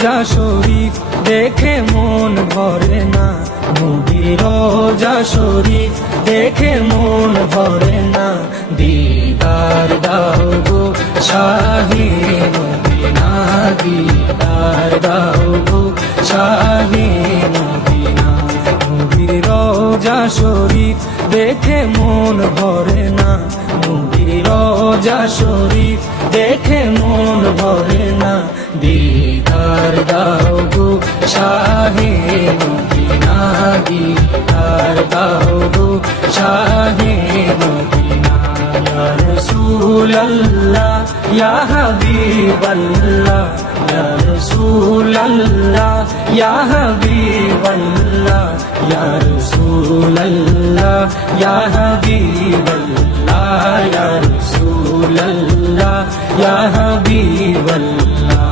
রোজা শরীফ দেখে মন ভরে না, নবীর রোজা শরীফ দেখে মন ভরে না। দিদার দাও গো শাহে মদিনা, দিদার দাও গো শাহে মদিনা। নবীর রোজা শরীফ দেখে মন ভরে না, নবীর রোজা শরীফ দেখে মন ভরে না। দিদার দাও গো শাহে মদিনা, দিদার দাও গো শাহে মদিনা। ইয়া রাসূলুল্লাহ ইয়া হাবিবাল্লাহ, ইয়া রাসূলুল্লাহ ইয়া হাবিবাল্লাহ, ইয়া রাসূলুল্লাহ ইয়া হাবিবাল্লাহ, ইয়া রাসূলুল্লাহ ইয়া হাবিবাল্লাহ।